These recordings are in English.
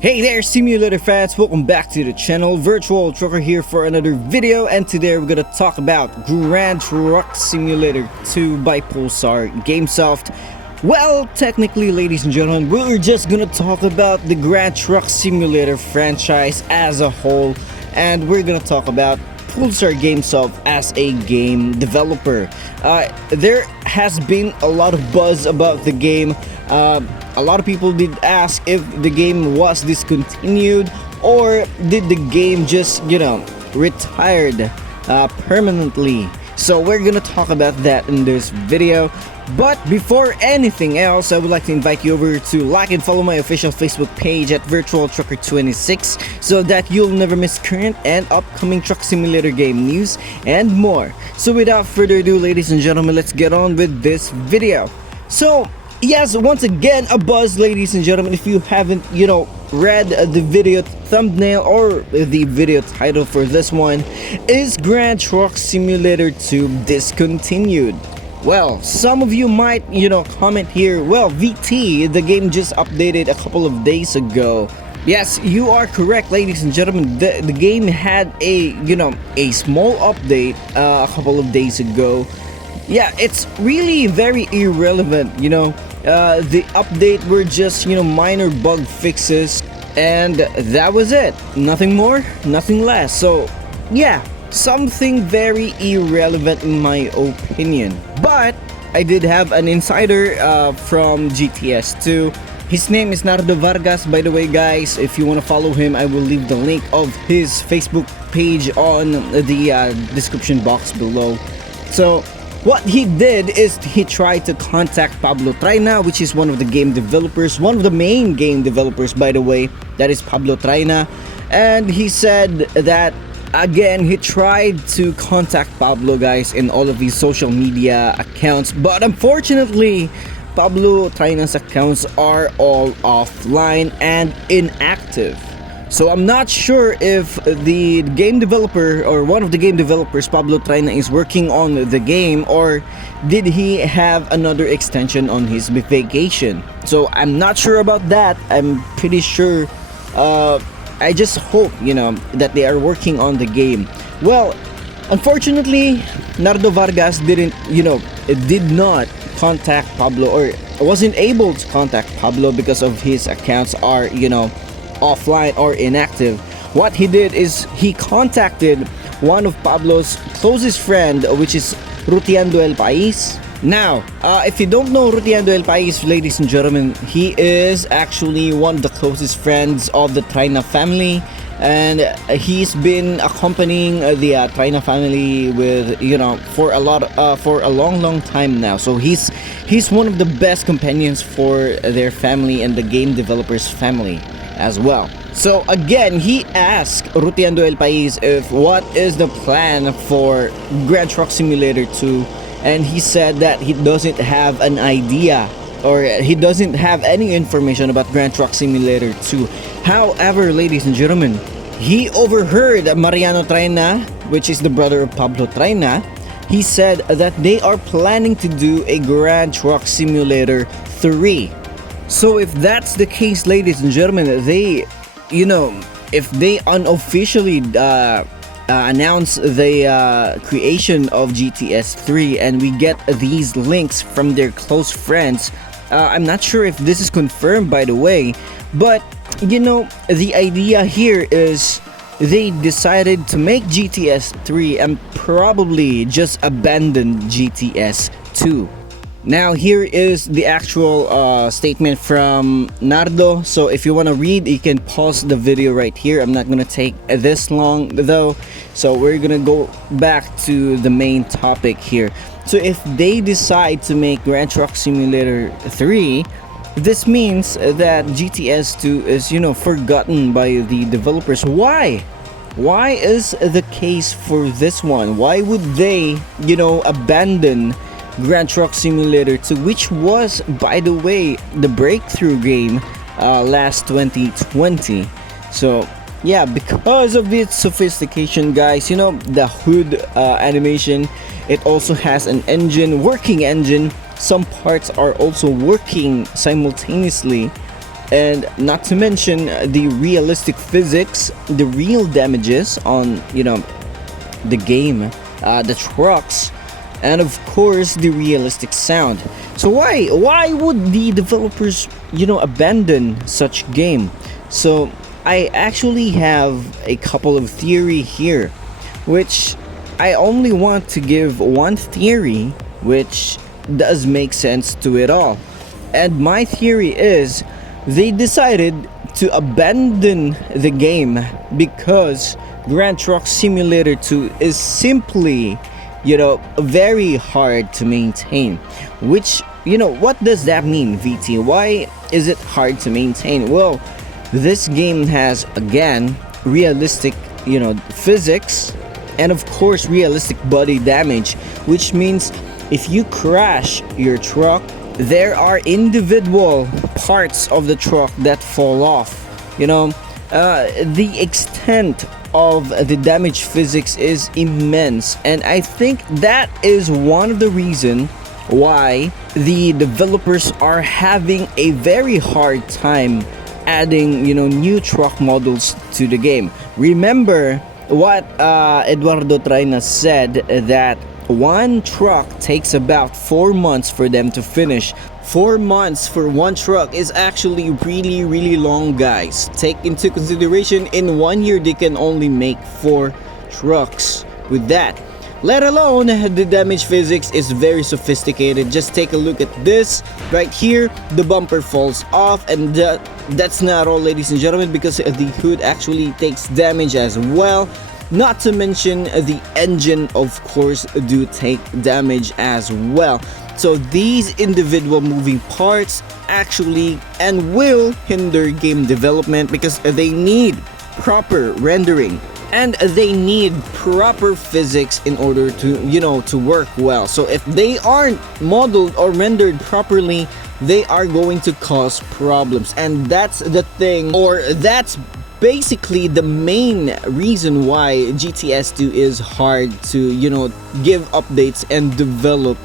Hey there, simulator fans, welcome back to the channel. Virtual Trucker here for another video, and today we're gonna talk about Grand Truck Simulator 2 by Pulsar Gamesoft. Well, technically, ladies and gentlemen, we're just gonna talk about the Grand Truck Simulator franchise as a whole, and we're gonna talk about Pulsar Gamesoft as a game developer. There has been a lot of buzz about the game. A lot of people did ask if the game was discontinued or did the game just, retired permanently. So we're gonna talk about that in this video. But before anything else, I would like to invite you over to like and follow my official Facebook page at Virtual Trucker 26 so that you'll never miss current and upcoming truck simulator game news and more. So without further ado, ladies and gentlemen, let's get on with this video. So yes, once again, a buzz, ladies and gentlemen. If you haven't, read the video thumbnail or the video title for this one, is Grand Truck Simulator 2 discontinued? Well, some of you might, comment here, well, VT, the game just updated a couple of days ago. Yes, you are correct, ladies and gentlemen. The game had a small update a couple of days ago. Yeah, it's really very irrelevant, the update were just, minor bug fixes, and that was it. Nothing more, nothing less. So, yeah, something very irrelevant in my opinion. But I did have an insider from GTS2. His name is Nardo Vargas, by the way, guys. If you want to follow him, I will leave the link of his Facebook page on the description box below. So what he did is he tried to contact Pablo Traina, which is one of the game developers, one of the main game developers, by the way. That is Pablo Traina. And he said that, again, he tried to contact Pablo, guys, in all of his social media accounts. But unfortunately, Pablo Traina's accounts are all offline and inactive. So I'm not sure if the game developer or one of the game developers, Pablo Traina, is working on the game, or did he have another extension on his vacation. So I'm not sure about that. I'm pretty sure, I just hope, that they are working on the game. Well, unfortunately, Nardo Vargas did not contact Pablo, or wasn't able to contact Pablo because of his accounts are, offline or inactive. What he did is he contacted one of Pablo's closest friend, which is Rutiando El Pais. Now, if you don't know Rutiando El Pais, ladies and gentlemen, he is actually one of the closest friends of the Traina family, and he's been accompanying the Traina family with for a long time now. So he's one of the best companions for their family and the game developers family as well. So again, he asked Rutiando El Pais if what is the plan for Grand Truck Simulator 2, and he said that he doesn't have an idea, or he doesn't have any information about Grand Truck Simulator 2. However, ladies and gentlemen, he overheard Mariano Traina, which is the brother of Pablo Traina. He said that they are planning to do a Grand Truck Simulator 3. So if that's the case, ladies and gentlemen, they, if they unofficially announce the creation of GTS 3 and we get these links from their close friends, I'm not sure if this is confirmed, by the way, but the idea here is they decided to make GTS 3 and probably just abandon GTS 2. Now here is the actual statement from Nardo. So if you want to read, you can pause the video right here. I'm not going to take this long though. So we're going to go back to the main topic here. So if they decide to make Grand Truck Simulator 3, this means that GTS 2 is, forgotten by the developers. Why? Why is the case for this one? Why would they, abandon Grand Truck Simulator 2, which was, by the way, the breakthrough game last 2020? So yeah, because of its sophistication, guys, the hood animation, it also has an working engine. Some parts are also working simultaneously. and not to mention the realistic physics, the real damages on the game, the trucks, and of course the realistic sound. So why would the developers abandon such game? So I actually have a couple of theory here, which I only want to give one theory which does make sense to it all. And my theory is they decided to abandon the game because Grand Truck Simulator 2 is simply very hard to maintain. Which what does that mean, VT? Why is it hard to maintain? Well, this game has, again, realistic physics, and of course realistic body damage, which means if you crash your truck, there are individual parts of the truck that fall off. The extent of the damage physics is immense, and I think that is one of the reasons why the developers are having a very hard time adding new truck models to the game. Remember what Eduardo Traina said, that one truck takes about 4 months for them to finish. 4 months for one truck is actually really long, guys. Take into consideration in 1 year they can only make 4 trucks with that. Let alone the damage physics is very sophisticated. Just take a look at this right here. The bumper falls off, and that's not all, ladies and gentlemen, because the hood actually takes damage as well. Not to mention the engine, of course, do take damage as well. So these individual moving parts actually and will hinder game development because they need proper rendering and they need proper physics in order to to work well. So if they aren't modeled or rendered properly, they are going to cause problems, and that's the thing, or that's basically the main reason why GTS 2 is hard to give updates and develop.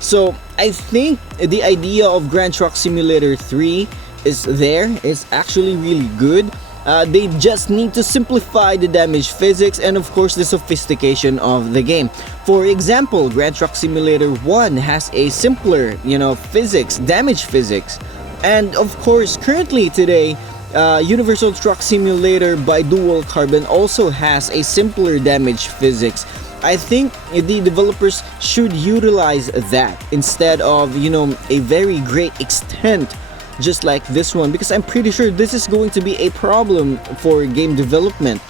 So I think the idea of Grand Truck Simulator 3 is actually really good. They just need to simplify the damage physics and of course the sophistication of the game. For example, Grand Truck Simulator 1 has a simpler physics, damage physics. And of course currently today, Universal Truck Simulator by Dual Carbon also has a simpler damage physics. I think the developers should utilize that instead of a very great extent just like this one, because I'm pretty sure this is going to be a problem for game development.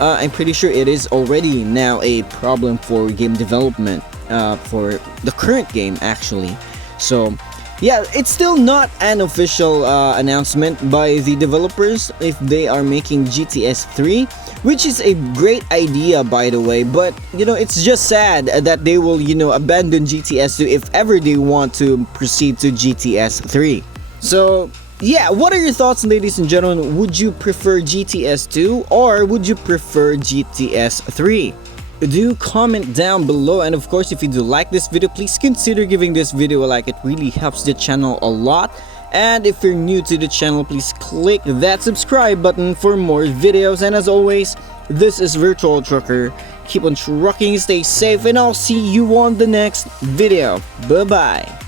I'm pretty sure it is already now a problem for game development for the current game actually. So yeah, it's still not an official announcement by the developers if they are making GTS 3, which is a great idea by the way, but it's just sad that they will abandon GTS 2 if ever they want to proceed to GTS 3. So yeah, what are your thoughts, ladies and gentlemen? Would you prefer GTS 2 or would you prefer GTS 3? Do comment down below, and of course if you do like this video, please consider giving this video a like. It really helps the channel a lot. And if you're new to the channel, please click that subscribe button for more videos. And as always, this is Virtual Trucker. Keep on trucking, stay safe, and I'll see you on the next video. Bye bye.